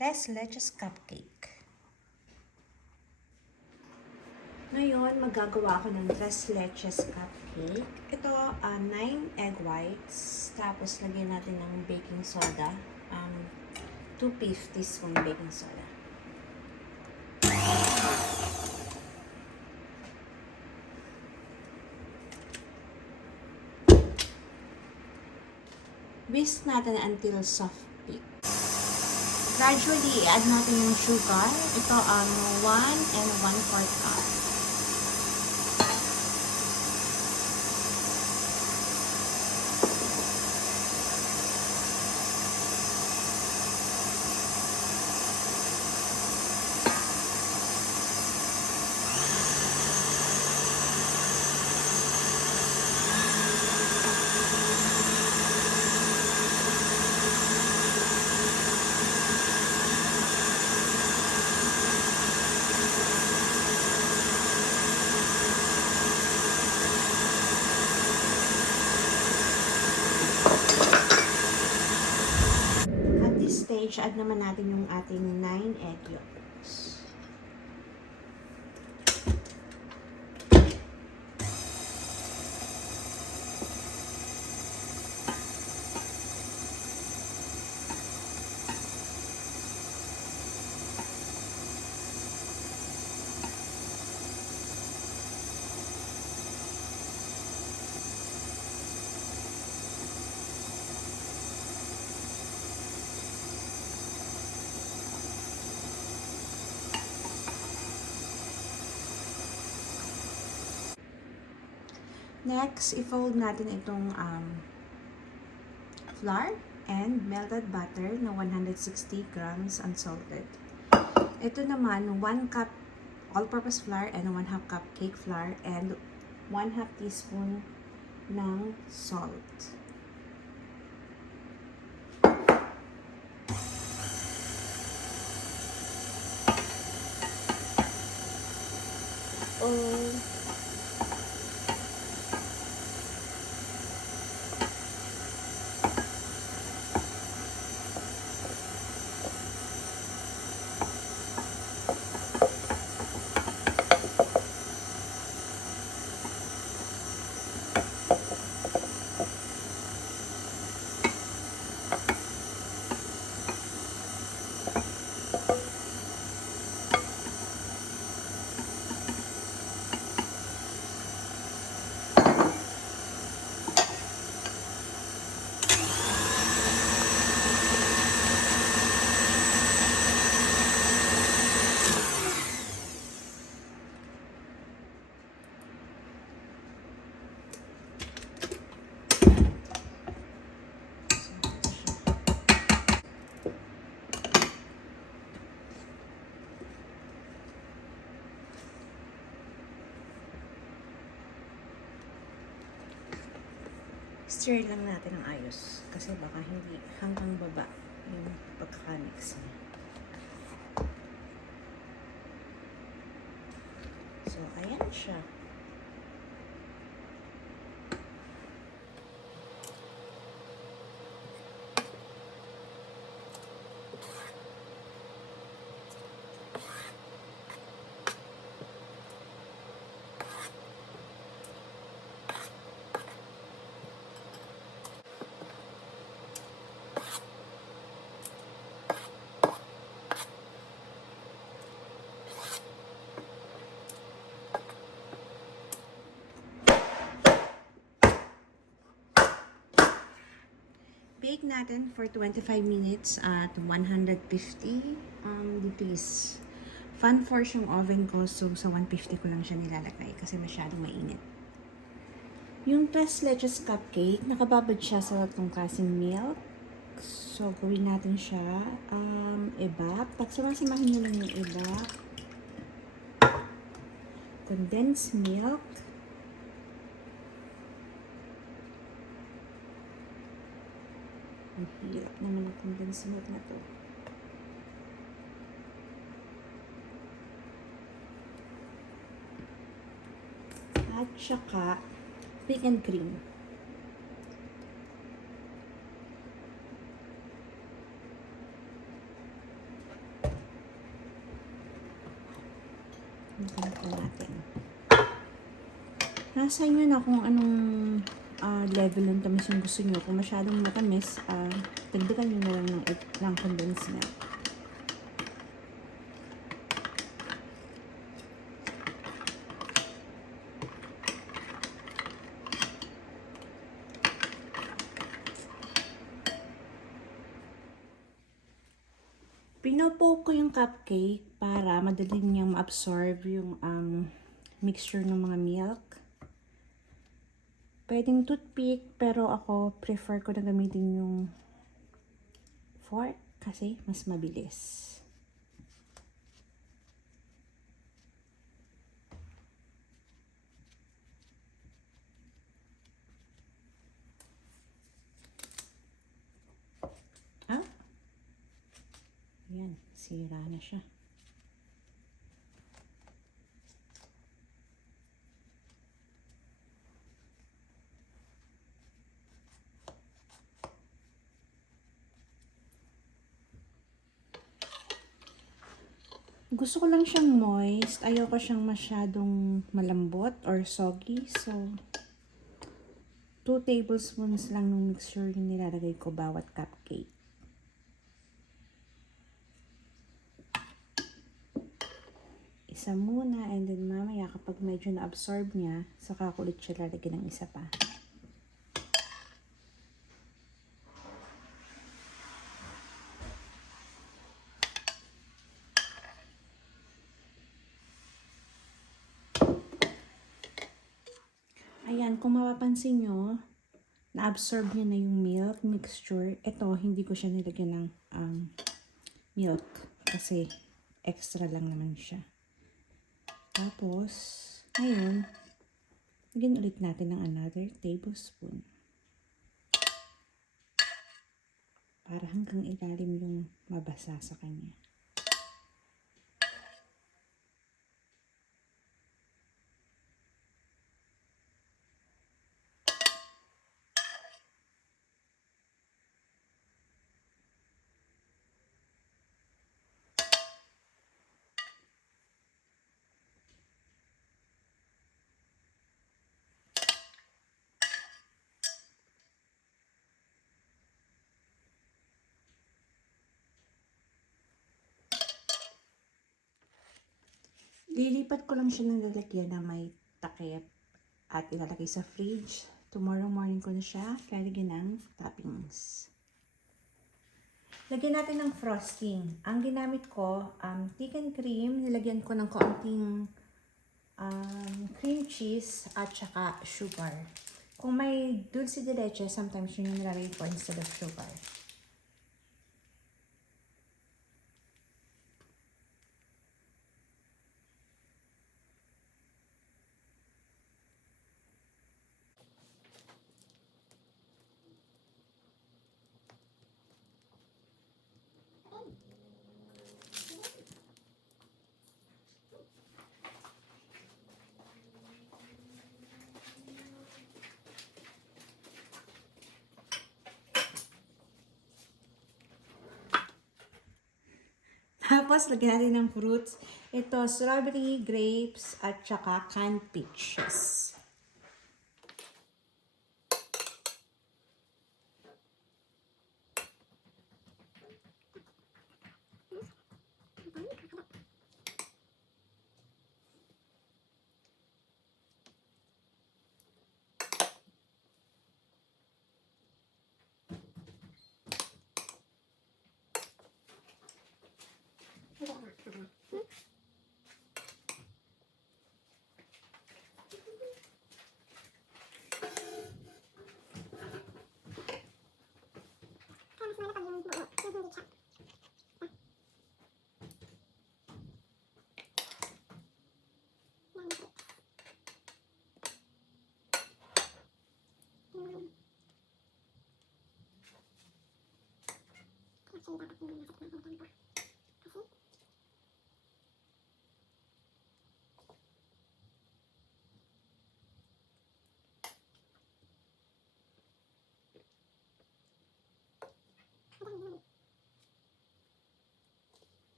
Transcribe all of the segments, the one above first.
Tres leches cupcake. Ngayon, magagawa ako ng tres leches cupcake. Ito, 9 egg whites. Tapos, lagyan natin ng baking soda. 2 teaspoon baking soda. Whisk natin until soft peak. Gradually, i-add natin yung sugar. Ito ang 1 and 1/4 cup. Stage, add naman natin yung ating 9 egg yolks. Next, i-fold natin itong flour and melted butter na 160 grams unsalted. Ito naman, 1 cup all-purpose flour and 1/2 cup cake flour and 1/2 teaspoon ng salt. Stir lang natin ng ayos kasi baka hindi hanggang baba yung pagka-mix niya. So, ayan siya. Bake natin for 25 minutes at 150 degrees. Fan force yung oven ko, so sa 150 ko lang siya nilalagay kasi masyadong mainit. Yung tres leches cupcake, nakababad siya sa tatlong klaseng milk. So, gawin natin siya evap. Pagsamasamahin nyo lang yung evap. Condensed milk. Ang hirap naman ang condensed milk na to. At saka, peak and cream. Nakalap na natin. Nasa inyo na kung anong level ng tamis yung gusto nyo. Kung masyadong matamis, dagdagan nyo na lang ng condensed milk. Pinopoke ko yung cupcake para madali niyang ma-absorb yung mixture ng mga milk. Pwedeng toothpick, pero ako prefer ko na gamitin yung fork kasi mas mabilis. Ayan, sira na siya. Gusto ko lang siyang moist. Ayoko siyang masyadong malambot or soggy. So, 2 tablespoons lang ng mixture yung nilalagay ko bawat cupcake. Isa muna, and then mamaya kapag medyo na-absorb niya, saka ko ulit siya lalagyan ng isa pa. Ayan, kung mapapansin nyo, na-absorb niya na yung milk mixture. Ito, hindi ko siya nilagyan ng milk kasi extra lang naman siya. Tapos, ngayon, lagyan ulit natin ng another tablespoon. Para hanggang ilalim yung mabasa sa kanya. Lilipat ko lang siya ng lalagyan na may takip at ilalagay sa fridge. Tomorrow morning ko na siya lalagyan ng toppings. Lagyan natin ng frosting. Ang ginamit ko, thickened cream. Nilagyan ko ng kaunting cream cheese at saka sugar. Kung may dulce de leche, sometimes yun yung nilalagay ko instead of sugar. Tapos, lagyan natin ng fruits. Ito, strawberry, grapes, at saka canned peaches.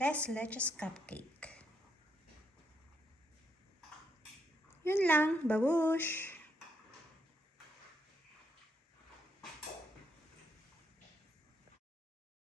Tres leches cupcake. Yun lang, babush!